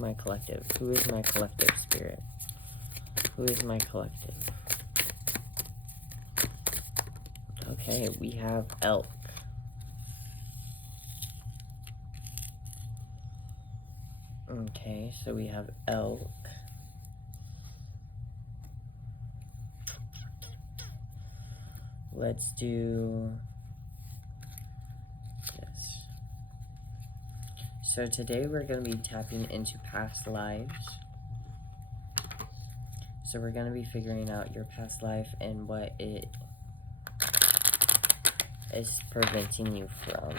my collective? Who is my collective, Spirit? Who is my collective? Okay, we have Elk. Okay, so we have Elk. Let's do this. So today we're going to be tapping into past lives. So we're going to be figuring out your past life and what it is preventing you from.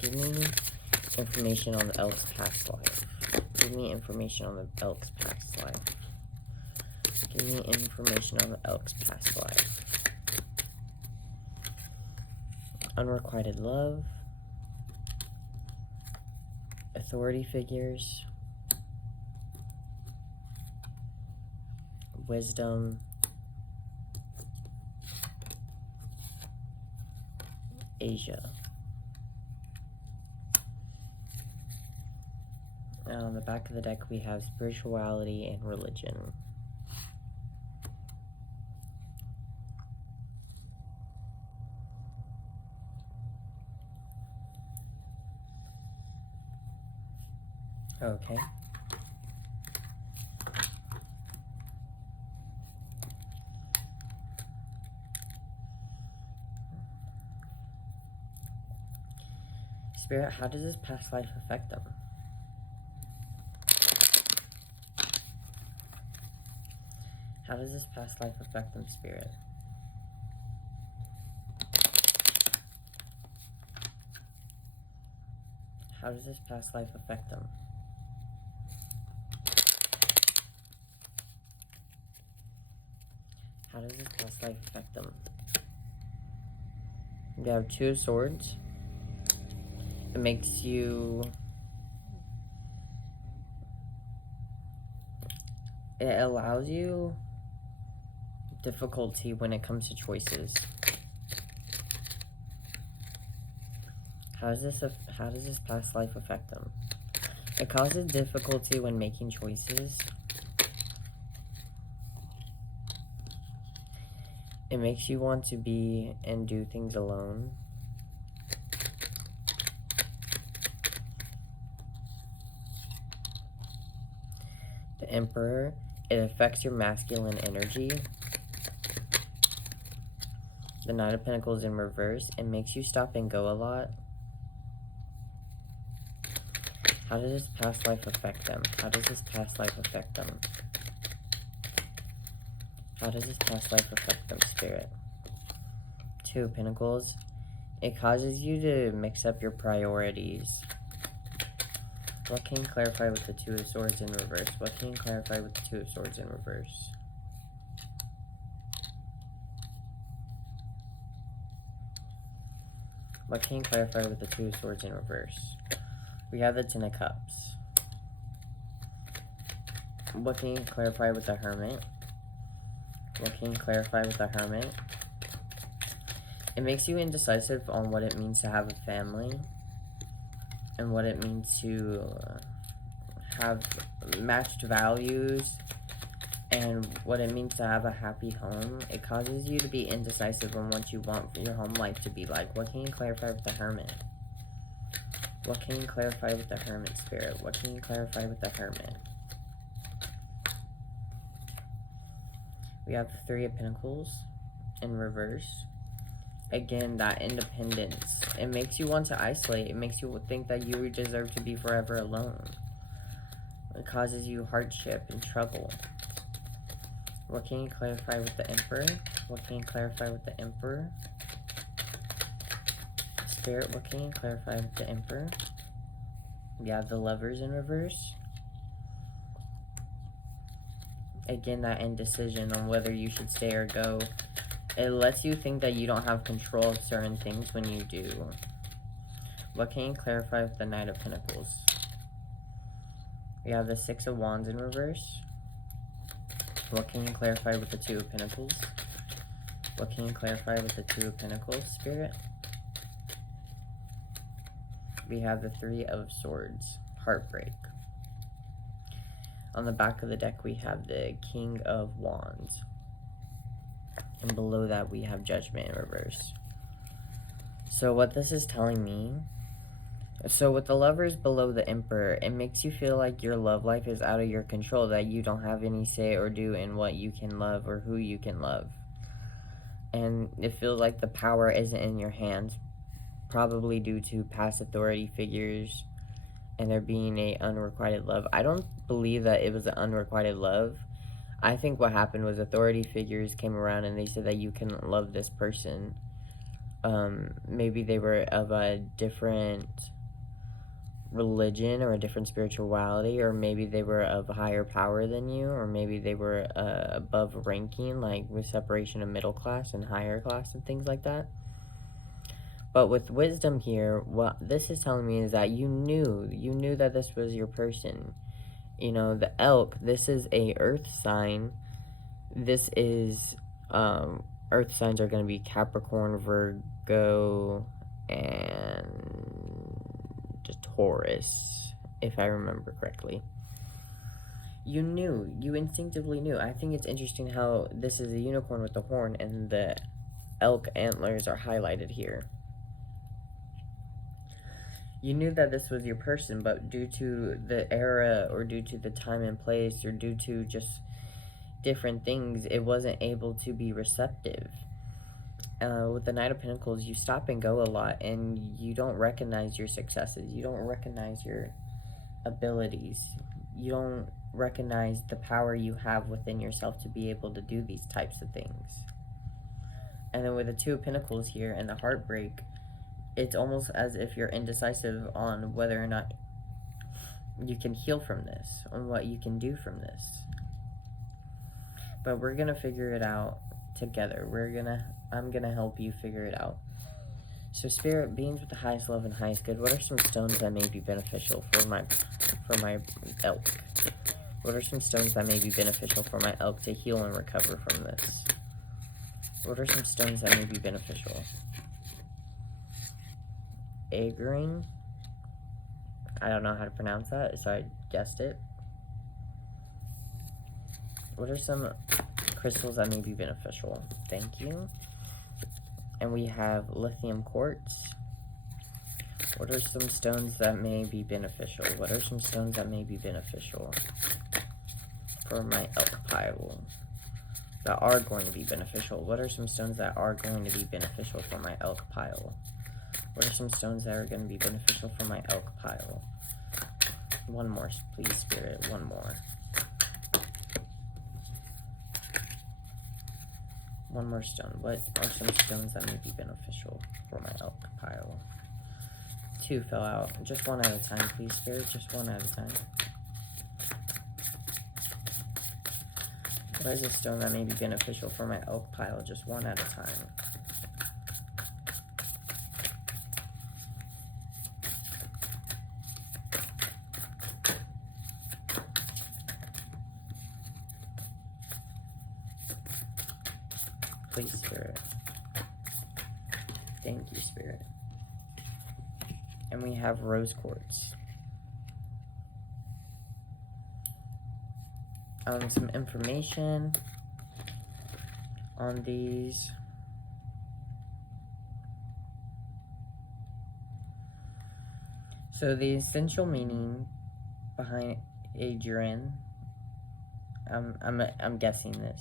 Give me information on the Elk's past life. Give me information on the Elk's past life. Give me information on the Elk's past life. Unrequited love. Authority figures. Wisdom. Asia. And on the back of the deck, we have spirituality and religion. Okay. Spirit, how does this past life affect them? How does this past life affect them, Spirit? How does this past life affect them? How does this past life affect them? We have Two of Swords. It makes you... It allows you difficulty when it comes to choices. How does this past life affect them? It causes difficulty when making choices. It makes you want to be and do things alone. The Emperor, it affects your masculine energy. The Knight of Pentacles in reverse, it makes you stop and go a lot. How does this past life affect them? How does this past life affect them? How does this past life affect them, Spirit? Two of Pentacles. It causes you to mix up your priorities. What can you clarify with the Two of Swords in reverse? What can you clarify with the Two of Swords in reverse? What can you clarify with the Two of Swords in reverse? We have the Ten of Cups. What can you clarify with the Hermit? What can you clarify with the Hermit? It makes you indecisive on what it means to have a family and what it means to have matched values and what it means to have a happy home. It causes you to be indecisive on what you want your home life to be like. What can you clarify with the Hermit? What can you clarify with the Hermit, Spirit? What can you clarify with the Hermit? We have the Three of Pentacles in reverse. Again, that independence. It makes you want to isolate. It makes you think that you deserve to be forever alone. It causes you hardship and trouble. What can you clarify with the Emperor? What can you clarify with the Emperor? Spirit, what can you clarify with the Emperor? We have the Lovers in reverse. Again, that indecision on whether you should stay or go. It lets you think that you don't have control of certain things when you do. What can you clarify with the Knight of Pentacles? We have the Six of Wands in reverse. What can you clarify with the Two of Pentacles? What can you clarify with the Two of Pentacles, Spirit? We have the Three of Swords, Heartbreak. On the back of the deck, we have the King of Wands. And below that, we have Judgment in reverse. So what this is telling me, so with the Lovers below the Emperor, it makes you feel like your love life is out of your control, that you don't have any say or do in what you can love or who you can love. And it feels like the power isn't in your hands, probably due to past authority figures and there being a unrequited love. I don't believe that it was an unrequited love. I think what happened was authority figures came around and they said that you can love this person. Maybe they were of a different religion or a different spirituality, or maybe they were of higher power than you, or maybe they were above ranking, like with separation of middle class and higher class and things like that. But with wisdom here, what this is telling me is that you knew that this was your person. You know, the elk, this is a earth sign. This is earth signs are going to be Capricorn, Virgo, and Taurus, if I remember correctly. You instinctively knew. I think it's interesting how this is a unicorn with the horn and the elk antlers are highlighted here. You knew that this was your person, but due to the era or due to the time and place or due to just different things, it wasn't able to be receptive. With the Knight of Pentacles, you stop and go a lot, and you don't recognize your successes. You don't recognize your abilities. You don't recognize the power you have within yourself to be able to do these types of things. And then with the Two of Pentacles here and the Heartbreak, it's almost as if you're indecisive on whether or not you can heal from this, on what you can do from this. But we're going to figure it out together. I'm gonna help you figure it out. So spirit beings with the highest love and highest good, what are some stones that may be beneficial for my elk? What are some stones that may be beneficial for my elk to heal and recover from this? What are some stones that may be beneficial? Agrin. I don't know how to pronounce that, so I guessed it. What are some crystals that may be beneficial? Thank you. And we have lithium quartz. What are some stones that may be beneficial? What are some stones that may be beneficial for my elk pile? That are going to be beneficial. What are some stones that are going to be beneficial for my elk pile? What are some stones that are going to be beneficial for my elk pile? One more, please, Spirit. One more. One more stone. What are some stones that may be beneficial for my elk pile? Two fell out. Just one at a time, please, Spirit. Just one at a time. What is a stone that may be beneficial for my elk pile? Just one at a time. Please, Spirit. Thank you, Spirit. And we have rose quartz. Some information on these. So the essential meaning behind Adrian, I'm guessing this,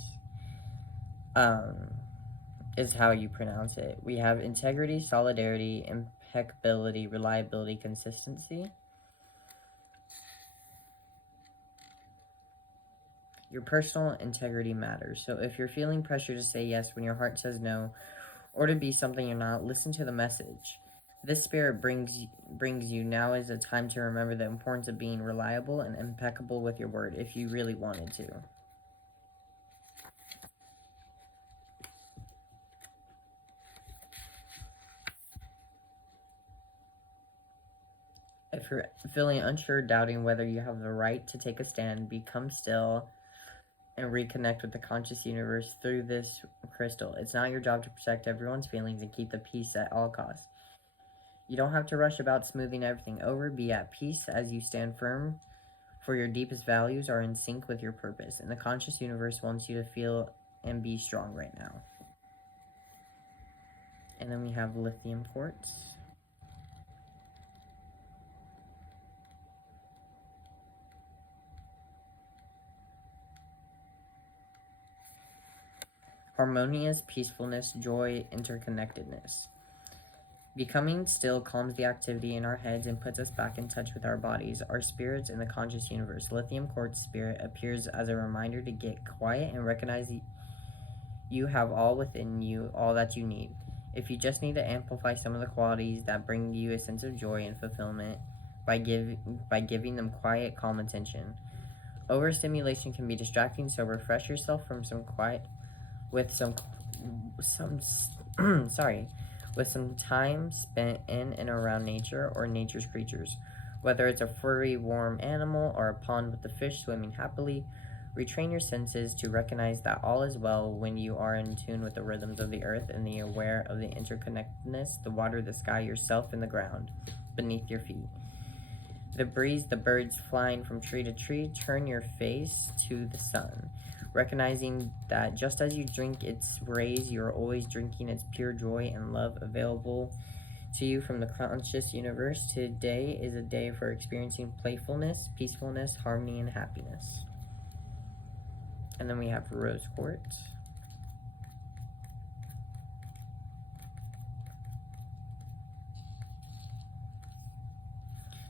is how you pronounce it. We have integrity, solidarity, impeccability, reliability, consistency. Your personal integrity matters. So if you're feeling pressure to say yes when your heart says no, or to be something you're not, listen to the message. This spirit brings you. Now is a time to remember the importance of being reliable and impeccable with your word if you really wanted to. If you're feeling unsure, doubting whether you have the right to take a stand, become still and reconnect with the conscious universe through this crystal. It's not your job to protect everyone's feelings and keep the peace at all costs. You don't have to rush about smoothing everything over. Be at peace as you stand firm, for your deepest values are in sync with your purpose, and the conscious universe wants you to feel and be strong right now. And then we have lithium quartz. Harmonious, peacefulness, joy, interconnectedness. Becoming still calms the activity in our heads and puts us back in touch with our bodies, our spirits, and the conscious universe. Lithium quartz spirit appears as a reminder to get quiet and recognize you have all within you, all that you need. If you just need to amplify some of the qualities that bring you a sense of joy and fulfillment by giving them quiet, calm attention. Overstimulation can be distracting, so refresh yourself from some quiet with some time spent in and around nature or nature's creatures. Whether it's a furry, warm animal or a pond with the fish swimming happily, retrain your senses to recognize that all is well when you are in tune with the rhythms of the earth and the aware of the interconnectedness, the water, the sky, yourself, and the ground beneath your feet. The breeze, the birds flying from tree to tree. Turn your face to the sun, recognizing that just as you drink its rays, you are always drinking its pure joy and love available to you from the conscious universe. Today is a day for experiencing playfulness, peacefulness, harmony, and happiness. And then we have rose quartz.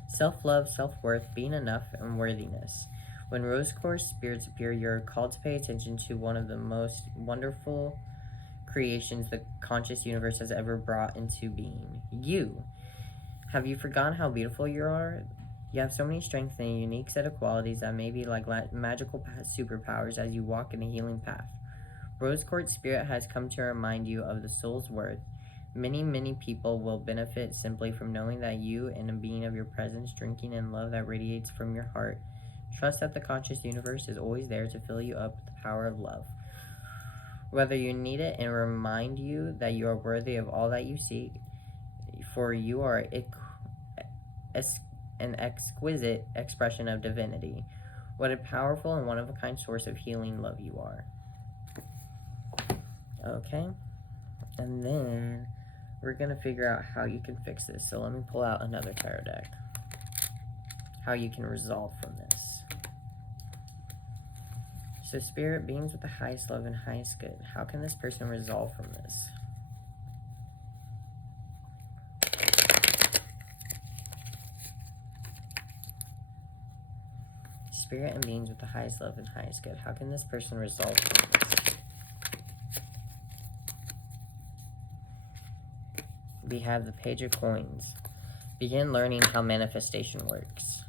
Self-love, self-worth, being enough, and worthiness. When rose quartz spirits appear, you're called to pay attention to one of the most wonderful creations the conscious universe has ever brought into being. You. Have you forgotten how beautiful you are? You have so many strengths and a unique set of qualities that may be like magical superpowers as you walk in a healing path. Rose quartz spirit has come to remind you of the soul's worth. Many people will benefit simply from knowing that you and a being of your presence, drinking in love that radiates from your heart. Trust that the conscious universe is always there to fill you up with the power of love. Whether you need it and remind you that you are worthy of all that you seek, for you are an exquisite expression of divinity. What a powerful and one-of-a-kind source of healing love you are. Okay, and then we're going to figure out how you can fix this. So let me pull out another tarot deck. How you can resolve from this. So spirit beings with the highest love and highest good. How can this person resolve from this? Spirit and beings with the highest love and highest good. How can this person resolve from this? We have the Page of Coins. Begin learning how manifestation works.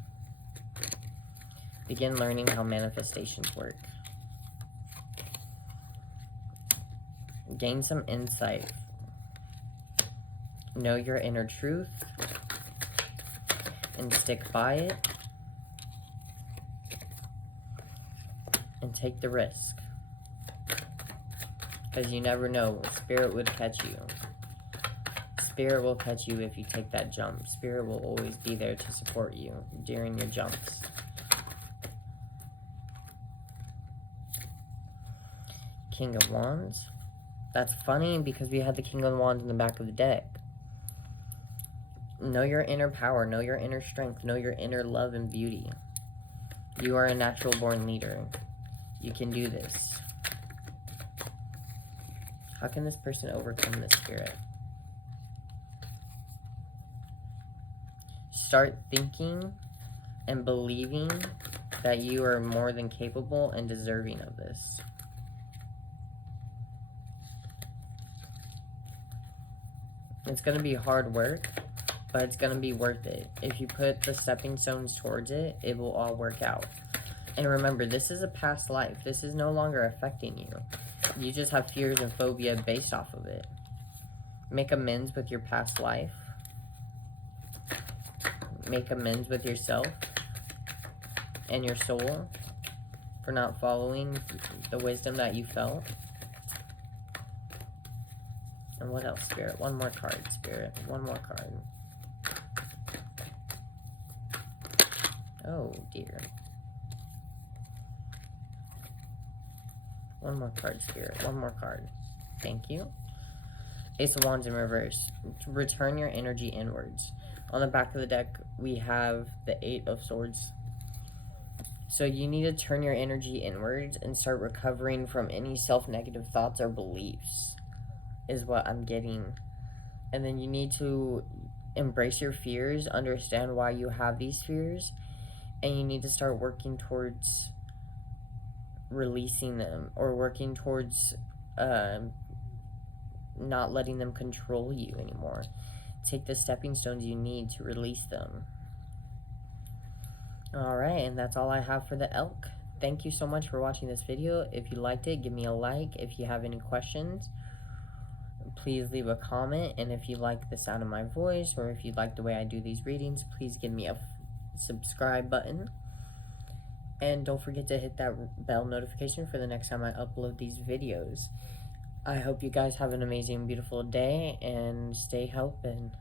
Begin learning how manifestations work. Gain some insight. Know your inner truth and stick by it. And take the risk. Because you never know, spirit would catch you. Spirit will catch you if you take that jump. Spirit will always be there to support you during your jumps. King of Wands. That's funny because we had the King of Wands in the back of the deck. Know your inner power. Know your inner strength. Know your inner love and beauty. You are a natural born leader. You can do this. How can this person overcome this spirit? Start thinking and believing that you are more than capable and deserving of this. It's going to be hard work, but it's going to be worth it. If you put the stepping stones towards it, it will all work out. And remember, this is a past life. This is no longer affecting you. You just have fears and phobia based off of it. Make amends with your past life. make amends with yourself and your soul for not following the wisdom that you felt. And what else, Spirit? One more card, Spirit. One more card. Oh, dear. One more card, Spirit. One more card. Thank you. Ace of Wands in reverse. Return your energy inwards. On the back of the deck, we have the Eight of Swords. So you need to turn your energy inwards and start recovering from any self-negative thoughts or beliefs, is what I'm getting. And then you need to embrace your fears, understand why you have these fears, and you need to start working towards releasing them, or working towards not letting them control you anymore. Take the stepping stones you need to release them. Alright, and that's all I have for the elk. Thank you so much for watching this video. If you liked it, give me a like. If you have any questions, please leave a comment. And if you like the sound of my voice, or if you like the way I do these readings, please give me a subscribe button. And don't forget to hit that bell notification for the next time I upload these videos. I hope you guys have an amazing, beautiful day, and stay helping.